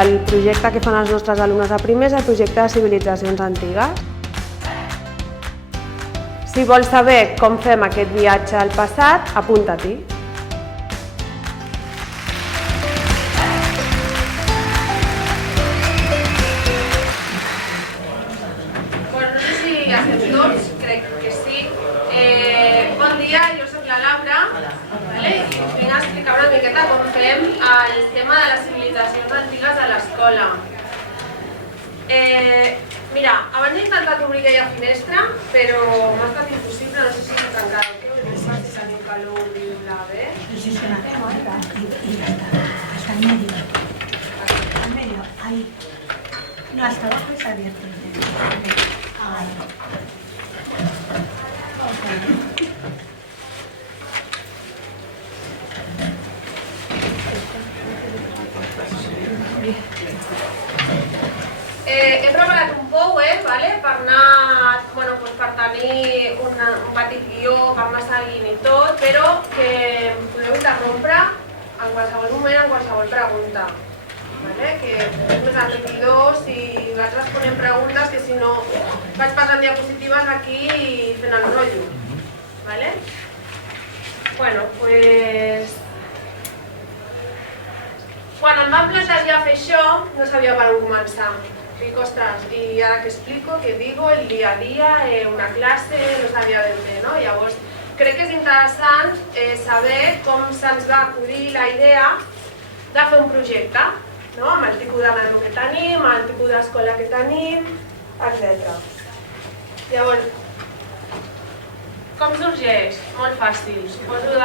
El projecte que fan els nostres alumnes a primer és el projecte de civilitzacions antigues. Si vols saber com fem aquest viatge al passat, apunta-t'hi. No sé si hi estem tots, crec que sí. Bon dia, jo soc la Laura i us vinc a explicar una miqueta com fem el tema de les civilitzacions antigues a l'escola. Mira, abans he intentat obrir aquella finestra, però m'ha estat impossible, no sé si s'ha trencat o què, no sé si tenim calor obrir-la bé. Sí, se la tengo ahí, y ya está, hasta el medio. Al medio, ahí. No, hasta abajo está abierto. Ahí. He preparat un PowerPoint per anar, per tenir un petit guió, per anar seguint i tot, però que em podeu interrompre en qualsevol moment, en qualsevol pregunta. Que és més enriquidor si vaig responent preguntes que si no vaig passant diapositives aquí i fent el rotllo. Quan em van plantejar fer això, no sabia per on començar. Dic, ostres, i ara què explico, què digo, el dia a dia, una classe, no sabia ben bé, no? Llavors, crec que és interessant saber com se'ns va acudir la idea de fer un projecte, amb el tipus de nano que tenim, el tipus d'escola que tenim, etc. Llavors, com sorgeix? Molt fàcil, suposo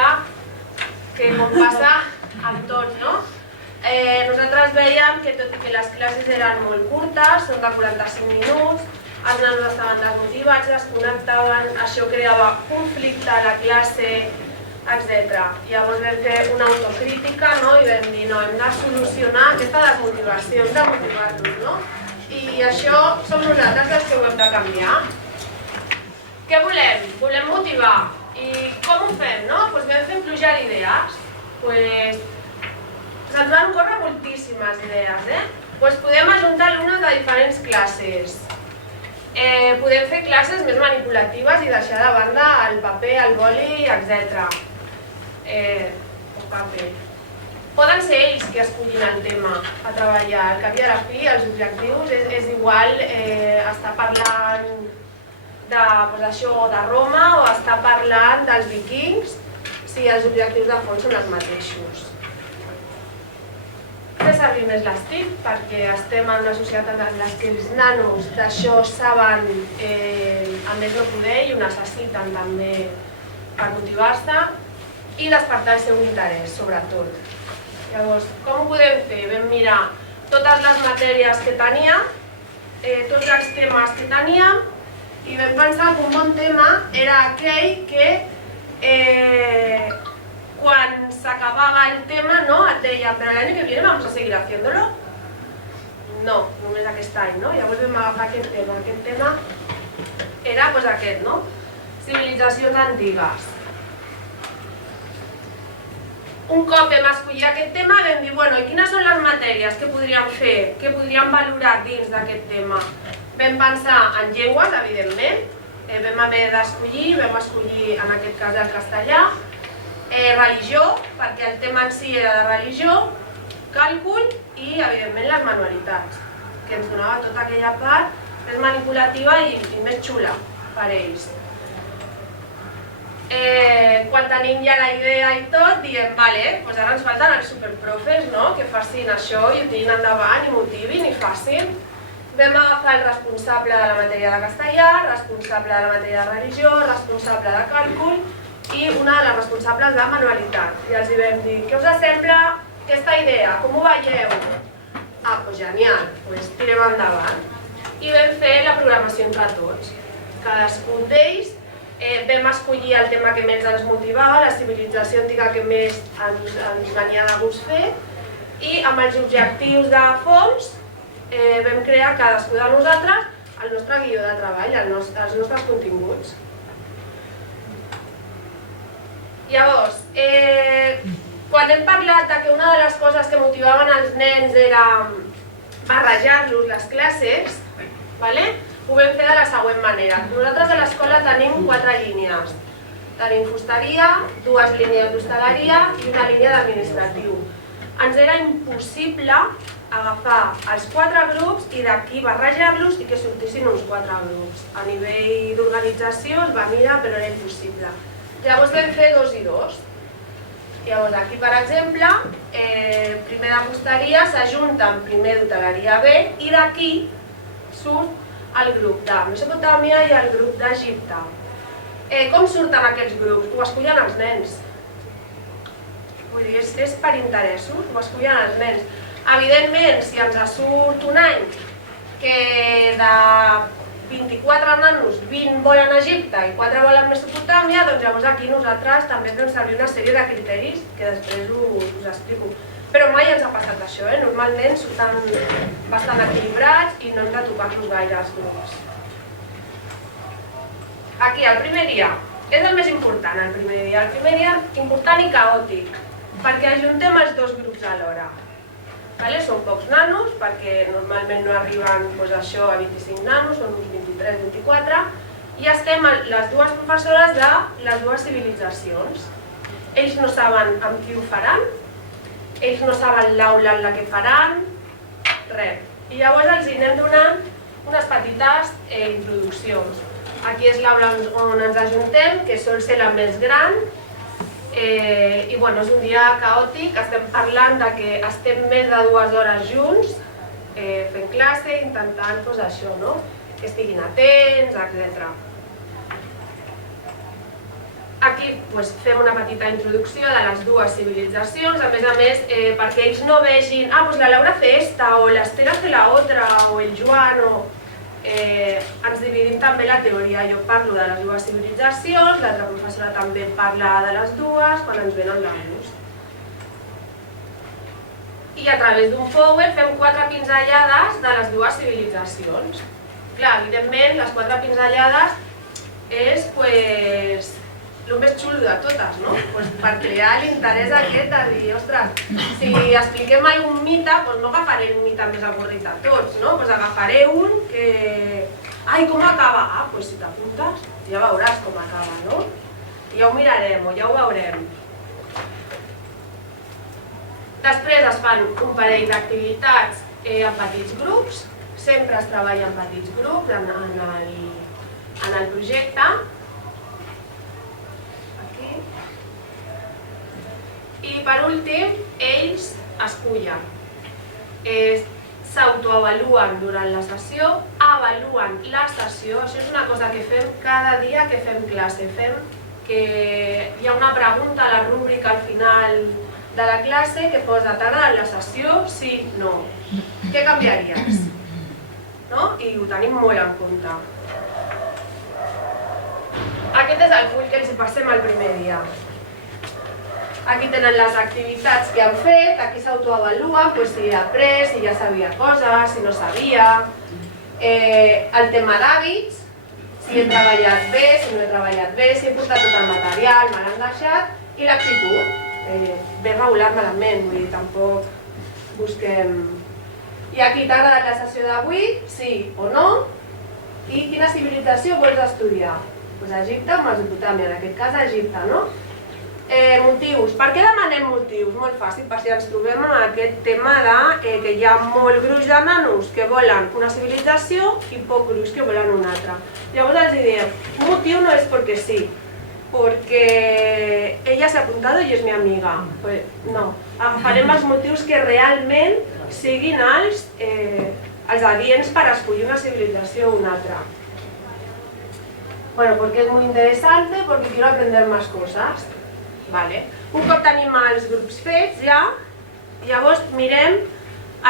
que com passa amb tots, no? Nosaltres veiem que tot i que les classes eren molt curtes, són de 45 minuts, els nanos estaven desmotivats, desconnectaven, això creava conflicte a la classe, etc. Llavors vam fer una autocrítica i vam dir, no, hem de solucionar aquesta desmotivació, hem de motivar-los, i això som nosaltres els que ho hem de canviar. Què volem? Volem motivar. I com ho fem? Doncs vam fer plujar idees. Se'ns van córrer moltíssimes idees. Podem ajuntar alumnes de diferents classes. Podem fer classes més manipulatives i deixar de banda el paper, el boli, etc. Poden ser ells que escollin el tema a treballar. Al cap i a la fi, els objectius és igual estar parlant de Roma o estar parlant dels vikings si els objectius de fons són els mateixos. Fer servir més les TIC perquè estem en una societat en què els nanos d'això saben a més no poder i ho necessiten també per motivar-se i despertar el seu interès, sobretot. Llavors, com ho podem fer? Vam mirar totes les matèries que teníem, tots els temes que teníem i vam pensar que un bon tema era aquell que quan s'acabava el tema et deia, però l'any que viene vamos a seguir haciéndolo? No, només aquest any. Llavors vam agafar aquest tema. Aquest tema era aquest, civilitzacions antigues. Un cop vam escollir aquest tema vam dir, i quines són les matèries que podríem fer, que podríem valorar dins d'aquest tema? Vam pensar en llengües, evidentment, vam haver d'escollir, vam escollir en aquest cas el castellà, religió, perquè el tema en si era de religió, càlcul i, evidentment, les manualitats, que ens donava tota aquella part més manipulativa i més xula per ells. Quan tenim ja la idea i tot, diem, vale, doncs ara ens falten els superprofes, que facin això i ho tirin endavant i motivin i facin. Vam agafar el responsable de la matèria de castellà, responsable de la matèria de religió, responsable de càlcul i una de les responsables de manualitat. I els vam dir, què us sembla aquesta idea? Com ho veieu? Ah, doncs genial, doncs tirem endavant. I vam fer la programació entre tots. Cadascun d'ells vam escollir el tema que més ens motivava, la civilització antiga que més ens venia de gust fer, i amb els objectius de fons vam crear cadascú de nosaltres el nostre guió de treball, els nostres continguts. Llavors, quan hem parlat que una de les coses que motivaven els nens era barrejar-los les classes, ho vam fer de la següent manera. Nosaltres a l'escola tenim 4 línies. Tenim fusteria, 2 línies d'hostaleria i una línia d'administratiu. Ens era impossible agafar els 4 grups i d'aquí barrejar-los i que sortissin uns 4 grups. A nivell d'organització es va mirar, però era impossible. Llavors vam fer 2 i 2. Llavors aquí, per exemple, primer de fusteria s'ajunten primer d'hoteleria B i d'aquí surt el grup de Mesopotàmia i el grup d'Egipte. Com surten aquests grups? Ho escollen els nens. Vull dir, és per interessos, ho escollen els nens. Evidentment, si ens surt un any que de 24 nanos, 20 volen Egipte i 4 volen Mesopotàmia, doncs llavors aquí nosaltres també fem servir una sèrie de criteris que després us explico. Però mai ens ha passat això, normalment surten bastant equilibrats i no hem de tocar-los gaire els grups. Aquí, el primer dia, és el més important, el primer dia important i caòtic, perquè ajuntem els 2 grups alhora. Són pocs nanos, perquè normalment no arriben a 25 nanos, són uns 23-24, i estem les 2 professores de les 2 civilitzacions. Ells no saben amb qui ho faran, ells no saben l'aula en la que faran, res. I llavors els anem donant unes petites introduccions. Aquí és l'aula on ens ajuntem, que sol ser la més gran, i és un dia caòtic, estem parlant que estem més de 2 hores junts fent classe, intentant que estiguin atents, etc. Aquí fem una petita introducció de les 2 civilitzacions, a més, perquè ells no vegin la Laura fe esta, o l'Esther hace la otra, o el Joan, ens dividim també la teoria. Jo parlo de les 2 civilitzacions, l'altra professora també parla de les 2 quan ens venen l'alumnes. I a través d'un power fem 4 pinzellades de les 2 civilitzacions. Clar, evidentment, les 4 pinzellades és el més xulo de totes, no? Per crear l'interès aquest de dir, ostres, si expliquem algun mite, no agafaré el mite més avorrit de tots, no? Agafaré un que... Ai, com acaba? Si t'apuntes ja veuràs com acaba, no? Ja ho mirarem o ja ho veurem. Després es fan un parell d'activitats en petits grups, sempre es treballa en petits grups en el projecte. I per últim, ells escullen. S'autoavaluen durant la sessió, avaluen la sessió. Això és una cosa que fem cada dia que fem classe. Hi ha una pregunta a la rúbrica al final de la classe que posa t'agrada la sessió? Sí, no. Què canviaries? I ho tenim molt en compte. Aquest és el full que els passem el primer dia. Aquí tenen les activitats que han fet, aquí s'autoavaluen si ha après, si ja sabia coses, si no sabia. El tema d'hàbits, si he treballat bé, si no he treballat bé, si he portat tot el material, me l'han deixat. I l'actitud, bé regular malament, vull dir, tampoc busquem... I aquí t'ha agradat la sessió d'avui, sí o no? I quina civilització vols estudiar? Egipte o Mesopotàmia, en aquest cas Egipte, no? Motius. Per què demanem motius? Molt fàcil, per si ens trobem amb aquest tema que hi ha molt gruix de nanos que volen una civilització i poc gruix que volen una altra. Llavors els diem, un motiu no és perquè sí, porque ella se ha apuntado y es mi amiga. No, agafarem els motius que realment siguin els adients per escollir una civilització o una altra. Bueno, porque es muy interesante, porque quiero aprender más cosas. Un cop tenim els grups fets ja, llavors mirem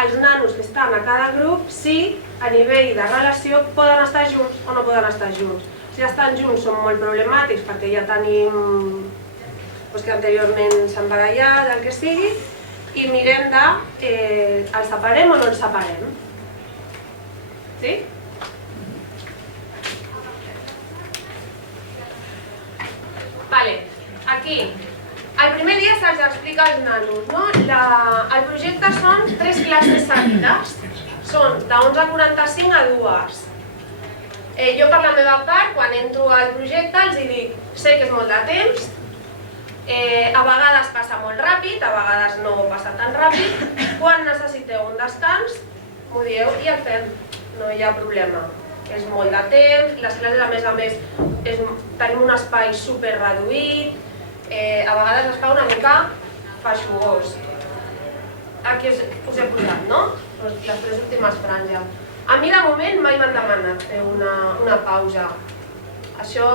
els nanos que estan a cada grup si a nivell de relació poden estar junts o no poden estar junts. Si estan junts són molt problemàtics perquè ja tenim que anteriorment s'han barallat, el que sigui, i mirem de els separem o no els separem. Sí? Aquí, el primer dia se'ls explica als nanos, no? El projecte són 3 classes seguides, són de 11:45 a 2. Jo per la meva part, quan entro al projecte, els dic, sé que és molt de temps, a vegades passa molt ràpid, a vegades no passa tan ràpid, quan necessiteu un descans, m'ho dieu i el fem, no hi ha problema. És molt de temps, les classes a més tenim un espai super reduït, a vegades es fa una mica feixugós. Aquí us he posat, no? Les 3 últimes franges. A mi de moment mai m'han demanat fer una pausa. Això,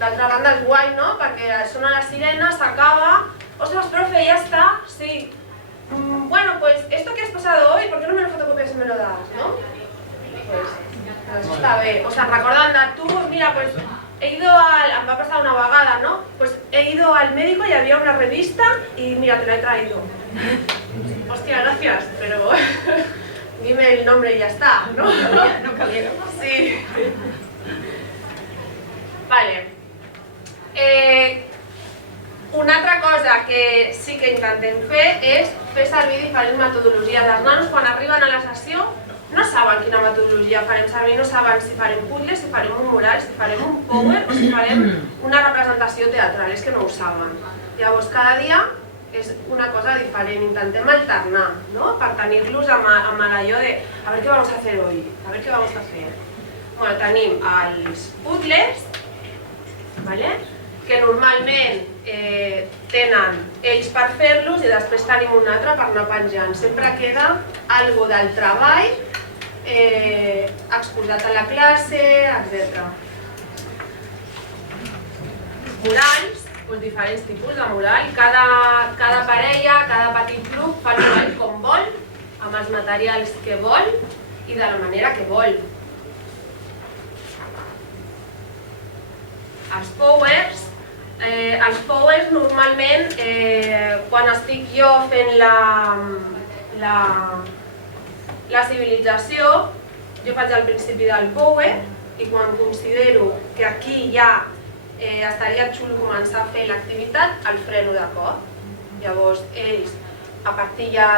d'altra banda, és guai, no? Perquè sona la sirena, s'acaba... Ostres, profe, ja està, sí. Bueno, pues, esto que has pasado hoy, ¿por qué no me lo fotocopias y me lo das, no? Pues, això està bé. O sea, recordant de tu, mira, pues, em va passar una vegada, ¿no? Pues he ido al médico y había una revista y mira, te la he traído. Hostia, gracias, pero dime el nombre y ya está, ¿no? No cabía. Sí. Vale. Una altra cosa que sí que intentem fer és fer servir diferents metodologies. Els nanos, quan arriben a la sessió, no saben quina metodologia farem servir, no saben si farem puzzles, si farem un mural, si farem un power o si farem una representació teatral, és que no ho saben. Llavors, cada dia és una cosa diferent, intentem alternar, ¿no? Per tenir-los amb allò de a ver qué vamos a hacer hoy, a ver qué vamos a hacer. Bueno, tenim els puzzles, ¿vale? Que normalment tenen ells per fer-los i després tenim un altre per anar penjant. Sempre queda alguna del treball exposat a la classe, etc. Murals, diferents tipus de mural. Cada parella, cada petit grup fa el mural com vol, amb els materials que vol i de la manera que vol. Els powers normalment, quan estic jo fent la civilització, jo faig el principi del power i quan considero que aquí ja estaria xulo començar a fer l'activitat, el freno de cop. Llavors ells, a partir ja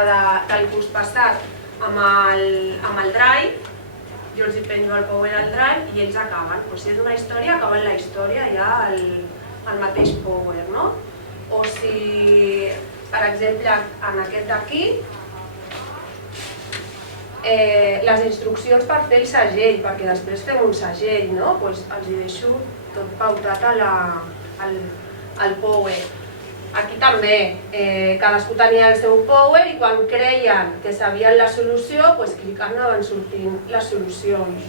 del curs passat amb el drive, jo els penjo el power al drive i ells acaben. Si és una història, acaben la història ja al mateix power, no? O si, per exemple, en aquest d'aquí, les instruccions per fer el segell, perquè després fem un segell, no? Els hi deixo tot pautat al power. Aquí també, cadascú tenia el seu power i quan creien que sabien la solució, clicant anaven sortint les solucions.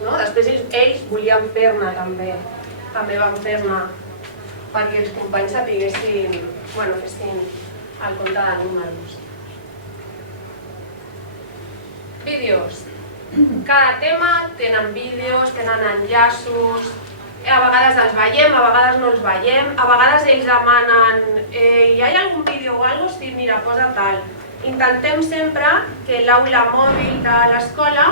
Després ells volien fer-ne també, també van fer-ne perquè els companys sapiguessin, fessin el compte de números. Vídeos. Cada tema tenen vídeos, tenen enllaços, a vegades els veiem, a vegades no els veiem, a vegades ells demanen hi ha algun vídeo o alguna cosa? Sí, mira, posa tal. Intentem sempre que l'aula mòbil de l'escola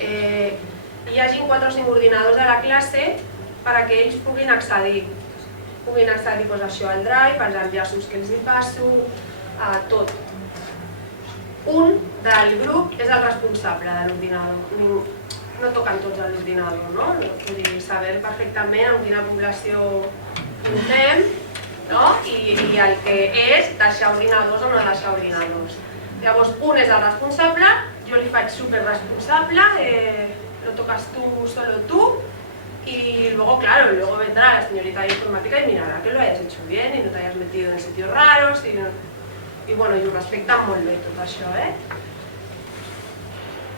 hi hagi 4 o 5 ordinadors a la classe perquè ells puguin accedir. Puguin accedir al drive, als enllaços que els hi passo, a tot. Un del grup és el responsable de l'ordinador. No toquen tots a l'ordinador, no? Vull dir, saber perfectament amb quina població comptem i el que és deixar ordinadors o no deixar ordinadors. Llavors, un és el responsable, jo li faig superresponsable, lo tocas tú, solo tú, y luego, claro, luego vendrá la señorita de informática y mirará que lo hayas hecho bien y no te hayas metido en sitios raros i bueno, i ho respecten molt bé tot això,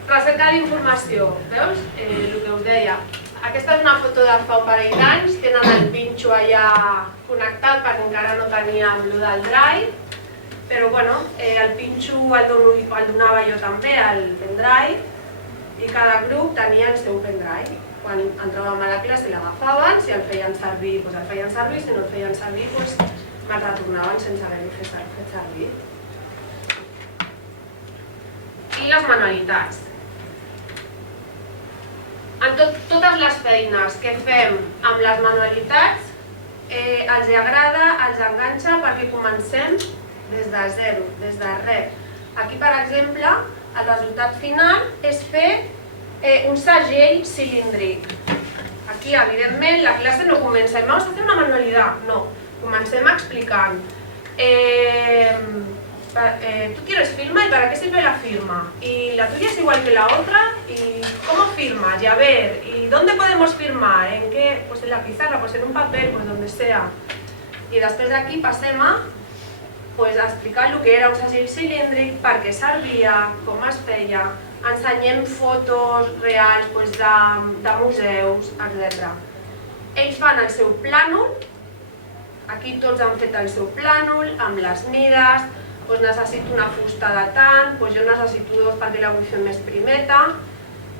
Recerca d'informació, veus? El que us deia. Aquesta és una foto de fa un parell d'anys, tenen el pinxo allà connectat perquè encara no teníem el del drive, però bueno, el pinxo el donava jo també al pendrive i cada grup tenia el seu pendrive. Quan entràvem a la classe l'agafaven, si el feien servir, el feien servir, si no el feien servir, me'l retornaven sense haver-ho fet servir. I les manualitats. En totes les feines que fem amb les manualitats els agrada, els enganxa perquè comencem des de zero, des de res. Aquí, per exemple, el resultat final és fer un segell cilíndric. Aquí, evidentment, la classe no comença, vamos a hacer una manualidad, no, comencem explicant. Tú quieres firma y para qué sirve la firma, y la tuya es igual que la otra, y cómo firmas, y a ver, y dónde podemos firmar, en qué, pues en la pizarra, pues en un papel, pues donde sea. I després d'aquí passem a explicar el que era un segell cilíndric, per què servia, com es feia, ensenyem fotos reals de museus, etc. Ells fan el seu plànol, aquí tots han fet el seu plànol, amb les mides, necessito una fusta de tant, jo necessito dos perquè la vull fer més primeta.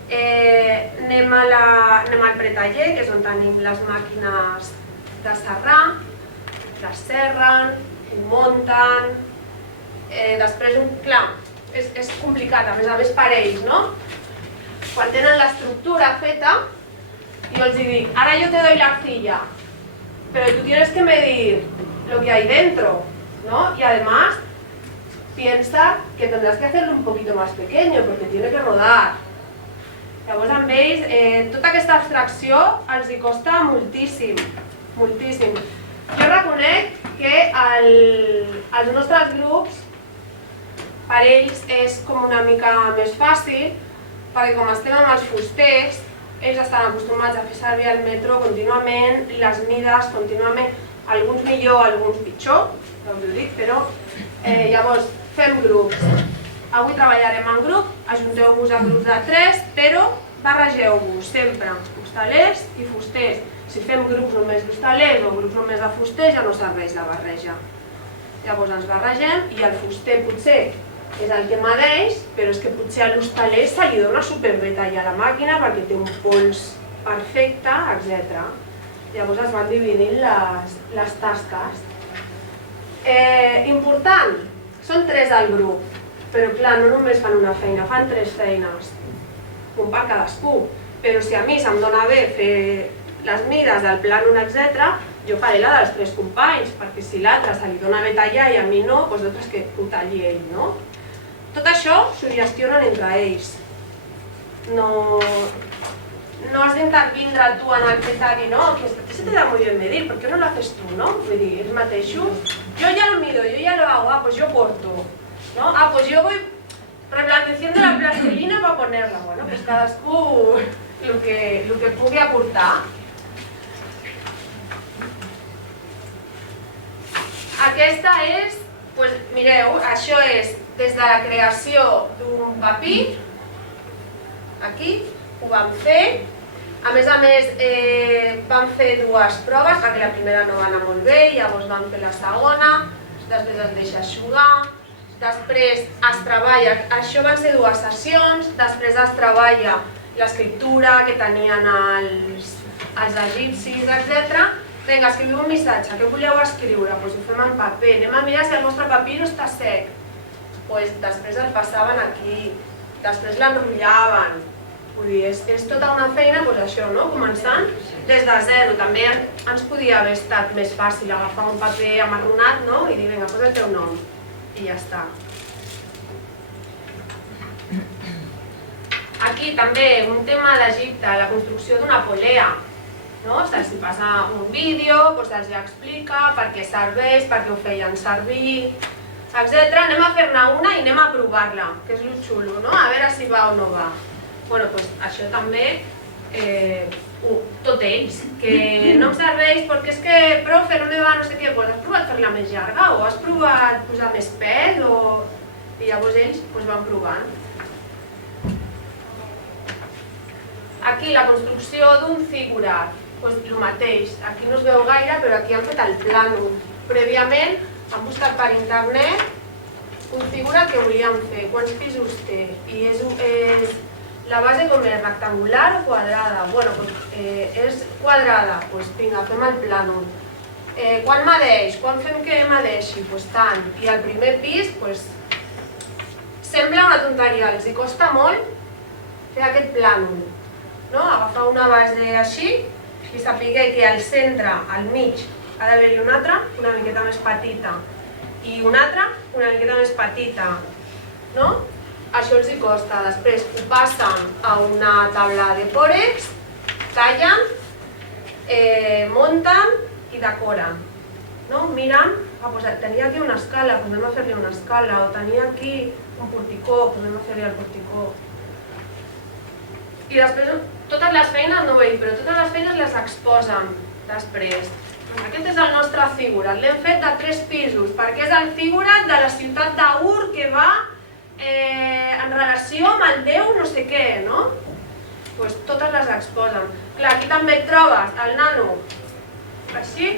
Anem al pretaller, que és on tenim les màquines de serrar, les serren, ho munten, després, clar, és complicat, a més per ells, no? Quan tenen l'estructura feta, jo els dic, ara yo te doy la arcilla, pero tú tienes que medir lo que hay dentro, ¿no? Y además, piensa que tendrás que hacerlo un poquito más pequeño, porque tiene que rodar. Llavors, amb ells, tota aquesta abstracció els hi costa moltíssim, moltíssim. Jo reconec que els nostres grups, per ells és com una mica més fàcil, perquè com estem amb els fusters, ells estan acostumats a fer servir el metro contínuament, les mides contínuament, alguns millor, alguns pitjor, ja us ho dic, però llavors fem grups. Avui treballarem en grup, ajunteu-vos a grups de 3, però barregeu-vos sempre, hostalers i fusters. Si fem grups només d'hostalers o grups només de fusters ja no serveix la barreja. Llavors ens barregem i el fuster potser és el que medeix, però és que potser a l'hostaler se li dona superbé tallar la màquina perquè té un pols perfecte, etc. Llavors es van dividint les tasques. Important, són 3 al grup, però clar, no només fan una feina, fan 3 feines, un per cadascú. Però si a mi se'm dona bé fer les mides del plànol, etc., jo faré la dels 3 companys, perquè si l'altre se li dona bé tallar i a mi no, doncs que ho talli ell, no? Tot això s'ho gestionen entre ells. No has d'intervindre tu en el fet de dir, no, que se te da muy bien medir, ¿por qué no lo haces tú, no? Vull dir, ells mateixos, yo ya lo mido, yo ya lo hago, pues yo corto, no? Pues yo voy reblandeciendo la plastilina para ponerla, bueno, pues cadascú el que pugui aportar. Aquesta és, mireu, això és des de la creació d'un papir, aquí, ho vam fer. A més, vam fer 2 proves, perquè la primera no va anar molt bé, llavors vam fer la segona, després es deixa eixugar, després es treballa, això van ser 2 sessions, després es treballa l'escriptura que tenien els egipcis, etc. Vinga, escriviu un missatge, què voleu escriure? Doncs ho fem en paper, anem a mirar si el vostre papir no està sec. Després el passaven aquí, després l'enrotllaven. Vull dir, és tota una feina, això, començant des de zero. També ens podia haver estat més fàcil agafar un paper amarronat i dir, vinga, posa el teu nom, i ja està. Aquí també un tema d'Egipte, la construcció d'una polea. Se'ls passa un vídeo, se'ls explica per què serveix, per què ho feien servir, etc. Anem a fer-ne una i anem a provar-la, que és el xulo, a veure si va o no va. Això també, tot ells, que no em serveix perquè és que, profe, no me va no sé què, has provat fer-la més llarga o has provat posar més pes i llavors ells van provant. Aquí la construcció d'un figurat, el mateix, aquí no es veu gaire, però aquí han fet el plànol. Prèviament han buscat per internet un figurat que volien fer, quants pisos té, i la base com és rectangular o quadrada? És quadrada, vinga, fem el plànol. Quan medeix? Quan fem que medeixi? Tant. I el primer pis, sembla una tonteria, els hi costa molt fer aquest plànol. Agafar una base així i saber que al centre, al mig, ha d'haver-hi una altra una miqueta més petita i una altra una miqueta més petita. això els hi costa. Després ho passen a una taula de pòrex, tallen, munten i decoren. Miren, tenia aquí una escala, doncs anem a fer-li una escala, o tenia aquí un porticó, doncs anem a fer-li el porticó. I després, totes les feines, no ho he dit, però totes les feines les exposen després. Aquest és el nostre zigurat, l'hem fet de 3 pisos, perquè és el zigurat de la ciutat d'Ur que va en relació amb el déu no sé què, no? Doncs totes les exposen. Clar, aquí també et trobes el nano així,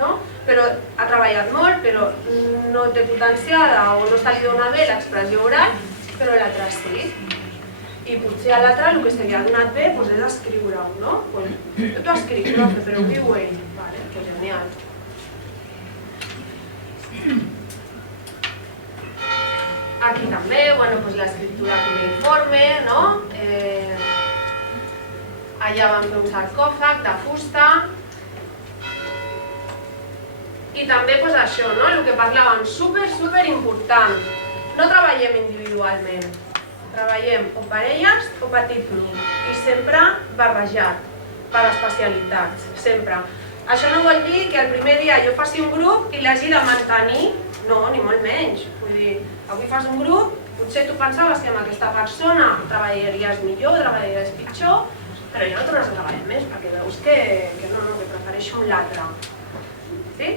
no? Però ha treballat molt, però no té potenciada o no se li dona bé l'expressió oral, però l'altre sí. I potser a l'altre el que se li ha donat bé és escriure-ho, no? Tu t'ho escrius, profe, però ho diu ell. Vale, pues genial. Aquí també, l'escriptura cuneïforme, no? Allà vam fer un sarcòfag de fusta. I també això, el que parlàvem, super important. No treballem individualment. Treballem o parelles o petit grup i sempre barrejat per especialitats, sempre. Això no vol dir que el primer dia jo faci un grup i l'hagi de mantenir, no, ni molt menys. Vull dir, avui fas un grup, potser tu pensaves que amb aquesta persona treballaries millor, treballaries pitjor, però ja no tornes a treballar més perquè veus que prefereixo un l'altre. Sí?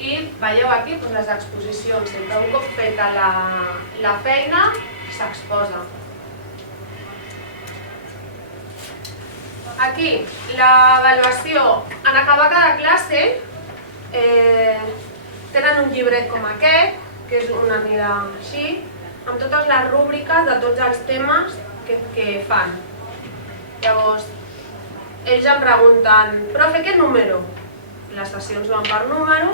I veieu aquí les exposicions, sempre un cop feta la feina s'exposa. Aquí, l'avaluació. En acabar cada classe tenen un llibret com aquest, que és una mida així, amb totes les rúbriques de tots els temes que fan. Llavors, ells em pregunten, profe, ¿qué número? Les sessions van per número.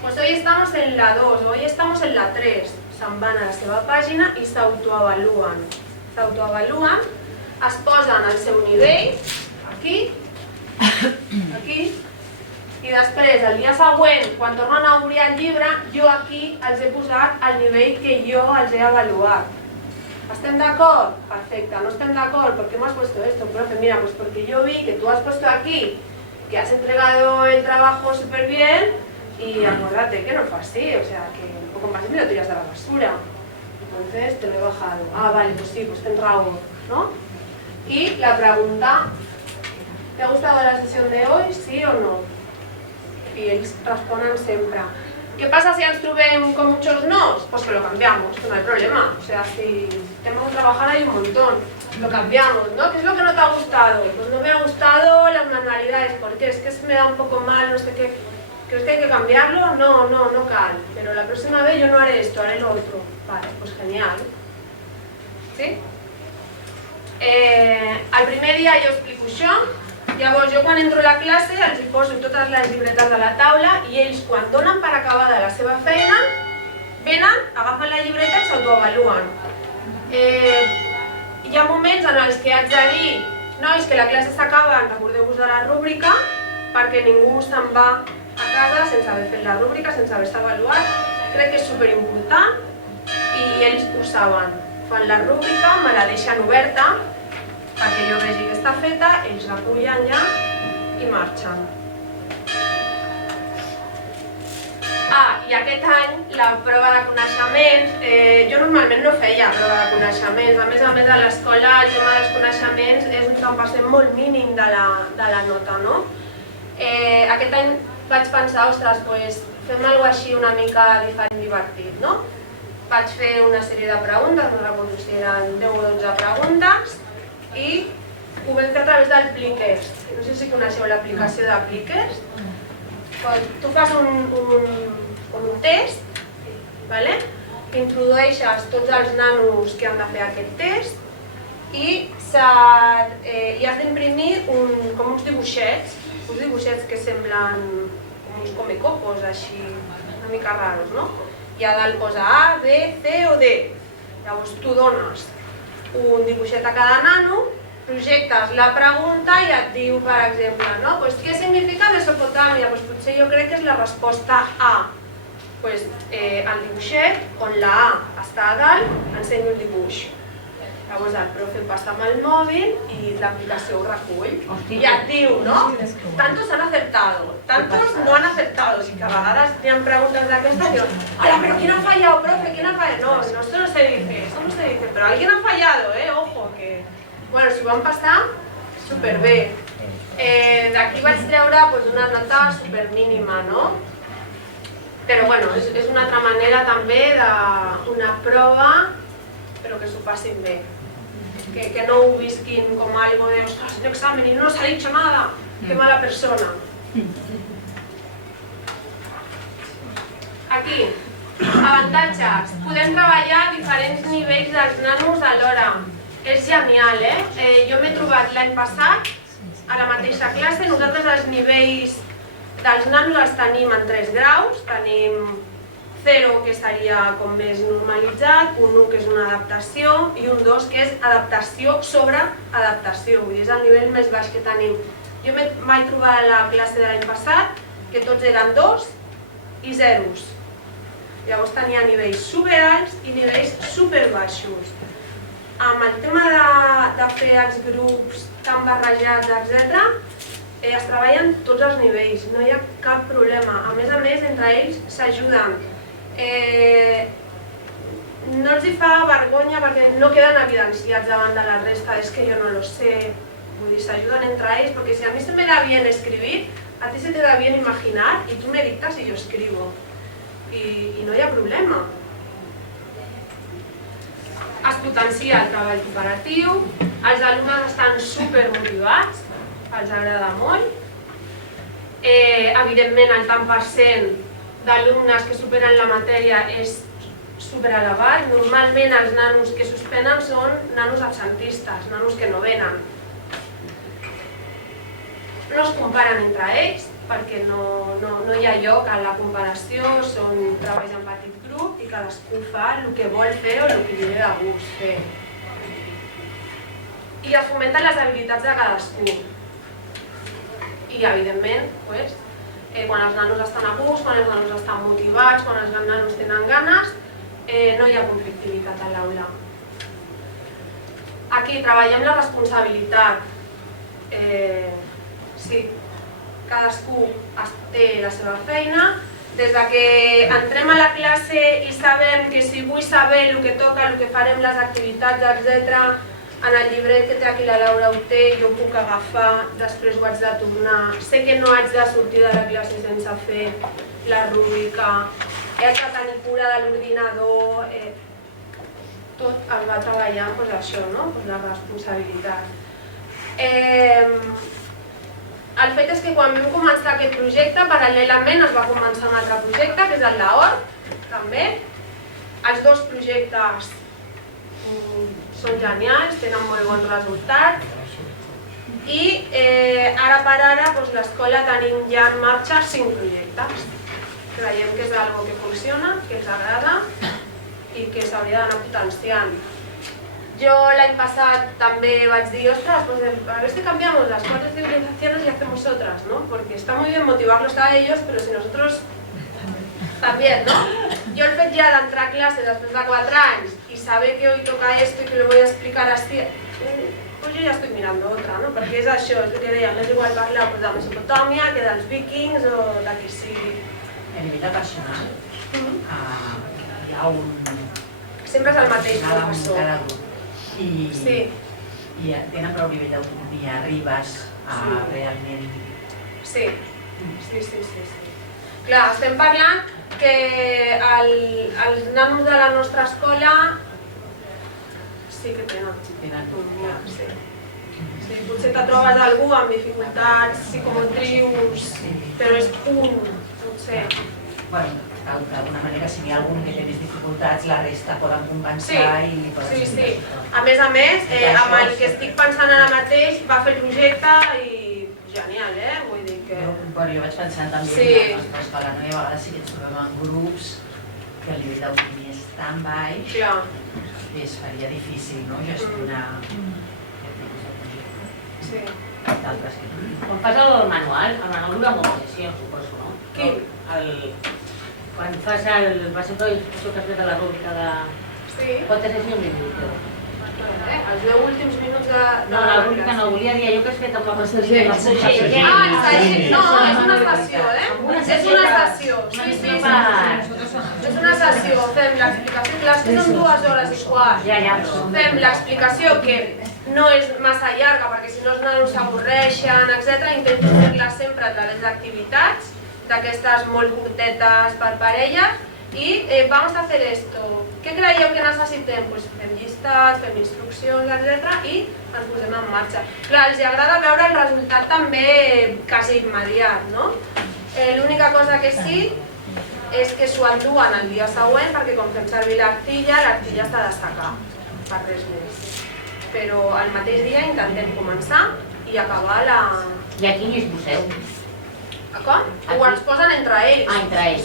Pues hoy estamos en la 2, hoy estamos en la 3. Se'n van a la seva pàgina i s'autoavaluen. S'autoavaluen, es posen al seu nivell, aquí, i després, el dia següent, quan tornen a obrir el llibre, jo aquí els he posat el nivell que jo els he avaluat. ¿Estem d'acord? Perfecte. ¿No estem d'acord? ¿Por qué me has puesto esto, profe? Mira, pues porque yo vi que tú has puesto aquí que has entregado el trabajo súper bien y acuérdate que no fue así, o sea, que un poco más y me lo tiras a la basura. Entonces te lo he bajado. Ah, vale, pues sí, pues ten raó, ¿no? Y la pregunta, ¿te ha gustado la sesión de hoy? ¿Sí o no? Y ellos responden siempre. ¿Qué pasa si ens trobem con muchos nos? Pues que lo cambiamos, que no hay problema. O sea, si tenemos que trabajar hay un montón. Lo cambiamos, ¿no? ¿Qué es lo que no te ha gustado? Pues no me ha gustado las manualidades, porque es que me da un poco mal, no sé qué. ¿Crees que hay que cambiarlo? No cal. Pero la próxima vez yo no haré esto, haré lo otro. Vale, pues genial. ¿Sí? El primer dia jo explico això, llavors jo quan entro a la classe els hi poso totes les llibretes de la taula i ells quan donen per acabada la seva feina venen, agafen la llibreta i s'autoavaluen. Hi ha moments en els que haig de dir nois, que la classe s'acaba, recordeu-vos de la rúbrica perquè ningú se'n va a casa sense haver fet la rúbrica, sense haver-se avaluat. Crec que és superimportant i ells ho saben. Fan la rúbrica, me la deixen oberta perquè jo vegi que està feta, ells la recullen ja i marxen. I aquest any la prova de coneixements, jo normalment no feia prova de coneixements, a més a l'escola el tema dels coneixements és un 100% molt mínim de la nota, no? Aquest any vaig pensar, ostres, fem alguna cosa així una mica diferent, divertit, no? Vaig fer una sèrie de preguntes, no recordo si eren 10 o 12 preguntes, i ho vam fer a través del Plickers. No sé si coneixeu l'aplicació de Plickers. Tu fas un test, introdueixes tots els nanos que han de fer aquest test i has d'imprimir com uns dibuixets que semblen uns comecocos així una mica raros, no? I a dalt posa A, B, C o D. Llavors tu dones un dibuixet a cada nano, projectes la pregunta i et diu, per exemple, què significa Mesopotàmia? Potser jo crec que és la resposta A. el dibuixet, on la A està a dalt, ensenyo el dibuix. Llavors el profe passa amb el mòbil i l'aplicació ho recull. I et diu, no? Tantos han acertado, tantos no han acertado. I que a vegades hi ha preguntes d'aquestes i diuen, hola, però ¿quién ha fallado, profe? ¿Quién ha fallado? No, esto no se dice, pero alguien ha fallado, ojo, que... Bueno, s'ho van passar superbé. D'aquí vaig treure una nota supermínima, no? Però bueno, és una altra manera també d'una prova, però que s'ho passin bé. Que no ho visquin com algo de, ostras, un examen y no nos ha dicho nada, qué mala persona. Aquí, avantatges. Podem treballar a diferents nivells dels nanos alhora. És genial, Jo m'he trobat l'any passat a la mateixa classe. Nosaltres els nivells dels nanos els tenim en 3 graus. Tenim 0, que seria com més normalitzat, un 1, que és una adaptació, i un 2, que és adaptació sobre adaptació. Vull dir, és el nivell més baix que tenim. Jo vaig trobar a la classe de l'any passat que tots eren 2 i 0s. Llavors tenia nivells superalts i nivells superbaixos. Amb el tema de fer els grups tan barrejats, etc., es treballen tots els nivells, no hi ha cap problema. A més, entre ells s'ajuden. No els fa vergonya perquè no queden evidenciats davant de la resta, és que jo no lo sé. Vull dir, s'ajuden entre ells, perquè si a mi se me da bien escribir, a ti se te da bien imaginar y tú me dictas y yo escribo. I no hi ha problema. Es potencia el treball cooperatiu, els alumnes estan supermotivats, els agrada molt. Evidentment, el tant per cent d'alumnes que superen la matèria és superelevat. Normalment els nanos que suspenen són nanos absentistes, nanos que no venen. No es comparen entre ells, perquè no hi ha lloc a la comparació, són treballs en petit grup i cadascú fa el que vol fer o el que li ve de gust fer. I es fomenten les habilitats de cadascú. I, evidentment, quan els nanos estan a gust, quan els nanos estan motivats, quan els nanos tenen ganes, no hi ha conflictivitat a l'aula. Aquí treballem la responsabilitat. Sí, cadascú té la seva feina. Des que entrem a la classe i sabem que si vull saber el que toca, el que farem, les activitats, etc., en el llibret que té aquí la Laura ho té, jo ho puc agafar, després ho haig de tornar. Sé que no haig de sortir de la classe sense fer la rúbrica, he de tenir cura de l'ordinador, tot es va treballant això, la responsabilitat. El fet és que quan vam començar aquest projecte, paral·lelament es va començar un altre projecte, que és el d'Hort, també. Els dos projectes són genials, tenen molt bon resultat. I ara per ara, l'escola tenim ja en marxa 5 projectes. Creiem que és una cosa que funciona, que ens agrada i que s'hauria d'anar potenciant. Yo el año pasado también vaig dir, ostras, a ver si cambiamos las 4 civilizaciones y hacemos otras, ¿no? Porque está muy bien motivarlos a ellos, pero si nosotros también, ¿no? Yo el fet ja d'entrar a clase després de 4 anys y saber que hoy toca esto y que lo voy a explicar así, pues yo ya estoy mirando otra, ¿no? Perquè és això, és el que dèiem, és igual parlar de Mesopotàmia que dels vikings o de qui sigui. A nivell de personal, hi ha un... Sempre és el mateix professor. I tenen prou nivell d'autonomia, arribes a realment... Sí. Clar, estem parlant que els nanos de la nostra escola sí que tenen autonomia. Potser te trobes algú amb dificultats psicomotrius, però és un, potser. Bueno, d'alguna manera, si hi ha algun que té més dificultats, la resta poden compensar i li poden... Sí. A més, amb el que estic pensant ara mateix, va fer el projecte i genial, Vull dir que... Jo vaig pensant també en la nostra escola, no? I a vegades sí que ens trobem en grups que el nivell d'autonomia és tan baix que es faria difícil gestionar aquest tipus de projecte. Sí. D'altres que no. Quan fas el manual dura molt de sessió, suposo, no? Quin? Quan fas el bàsic que has fet a la rúbrica de... Sí. Quantes és un minut? Els 10 últims minuts de... No, la rúbrica no, volia dir allò que has fet amb la passager. Ah, el segell. No, és una sessió, És una sessió. Sí. És una sessió. Fem l'explicació, clar, que són 2 hores i quart. Fem l'explicació, que no és massa llarga, perquè si no els nanos s'avorreixen, etc. Intento fer-la sempre a través d'activitats, d'aquestes molt curtetes per parelles, i vamos a hacer esto. Què creieu que necessitem? Fem llistats, fem instruccions, etc. i ens posem en marxa. Clar, els agrada veure el resultat també quasi immediat, no? L'única cosa que sí és que s'ho enduen el dia següent, perquè quan fem servir l'artilla s'ha de secar, per res més. Però el mateix dia intentem començar i acabar la... I aquí hi esbosseu? Com? Ho ens posen entre ells. Ah, entre ells.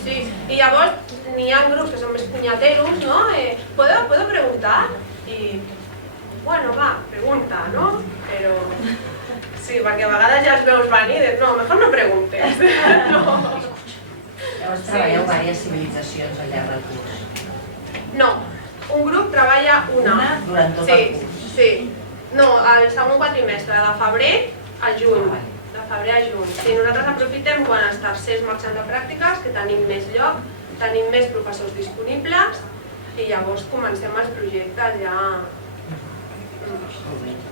Sí. I llavors n'hi ha grups que són més punyateros, no? ¿Puedo preguntar? I, bueno, va, pregunta, no? Però... Sí, perquè a vegades ja els veus venir i dius, no, mejor no preguntes. Llavors treballeu diverses civilitzacions al llarg del curs? No, un grup treballa una. Durant tot el curs? Sí. No, el segon quatrimestre, de febrer al juny. De febrer a juny. Sí, nosaltres aprofitem quan els tercers marxen de pràctiques, que tenim més lloc, tenim més professors disponibles i llavors comencem els projectes ja.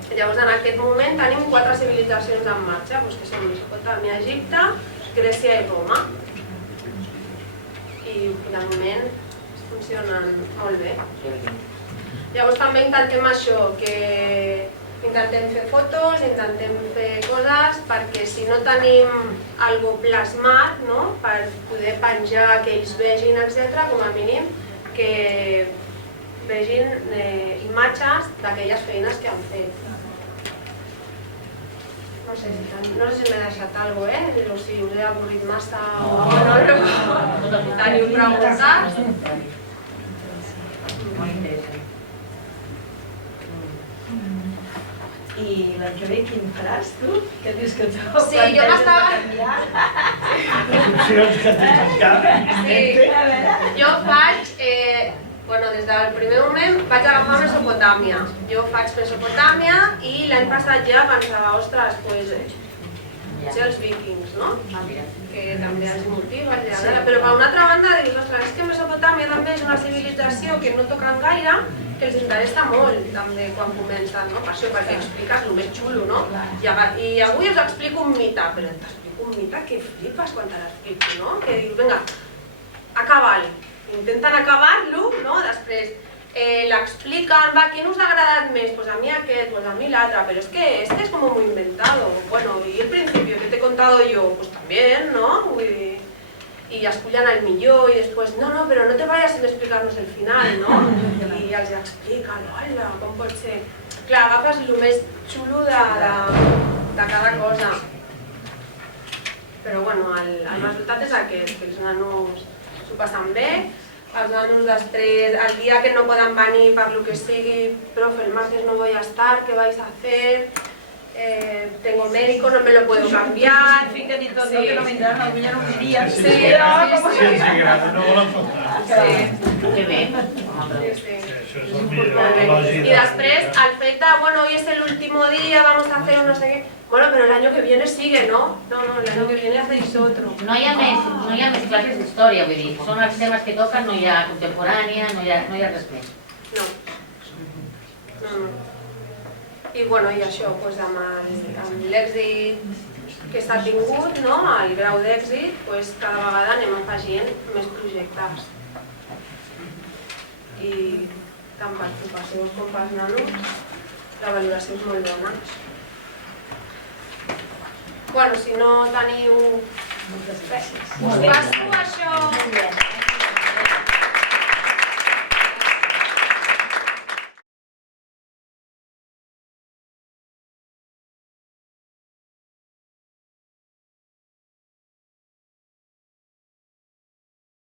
Llavors en aquest moment tenim 4 civilitzacions en marxa, que són Mesopotàmia, Egipte, Grècia i Roma. I de moment funcionen molt bé. Llavors també intentem això, que intentem fer fotos, intentem fer coses, perquè si no tenim algo plasmat, no? Per poder penjar, que ells vegin, etc., com a mínim, que vegin imatges d'aquelles feines que han fet. No sé si m'he deixat alguna cosa, o si us he avorrit massa o no, però teniu preguntes. Molt interessant. I l'any que ve quin faràs tu? Què dius que tu? Sí, jo m'estava... Jo faig, des del primer moment vaig agafar Mesopotàmia. Jo faig Mesopotàmia i l'any passat ja pensava, ostres, potser els vikings, no? Que també els motiva, però per una altra banda dius, ostres, és que Mesopotàmia també és una civilització que no toquen gaire, que els interessa molt també quan comencen, no? Per això, perquè expliques el més xulo, no? I avui us explico un mite, però t'explico un mite que flipes quan te l'explico, no? Que dius, vinga, acaba'l. Intenten acabar-lo, no? Després l'expliquen, va, quin us ha agradat més? Pues a mi aquest, pues a mi l'altre, pero es que este es como muy inventado. Bueno, y el principio que te he contado yo, pues también, ¿no? Y escullen el millor i després, no, però no te vayas sin explicar-nos el final, no? I els expliquen, hola, com pot ser? Clar, agafes el més xulo de cada cosa. Però bueno, el resultat és aquest, que els nanos s'ho passen bé, els nanos després, el dia que no poden venir per lo que sigui, profe, el martes no voy a estar, ¿qué vais a hacer? Tengo médico, no me lo puedo cambiar. Que no vendran, algú ja no vindria. Sí. Que bé. Y después, al fet de, bueno, hoy es el último día, vamos a hacer un no sé qué. Bueno, pero el año que viene sigue, ¿no? No, el año que viene hacéis otro. No hi ha més classes d'història, vull dir, són els temes que toquen, no hi ha contemporània, no hi ha res més. No. I bueno, i això, amb l'èxit que s'ha tingut, el grau d'èxit, cada vegada anem afegint més projectes. I tant per professors com per nanos, la valoració és molt bona. Bueno, si no teniu... Moltes gràcies. Us passo això...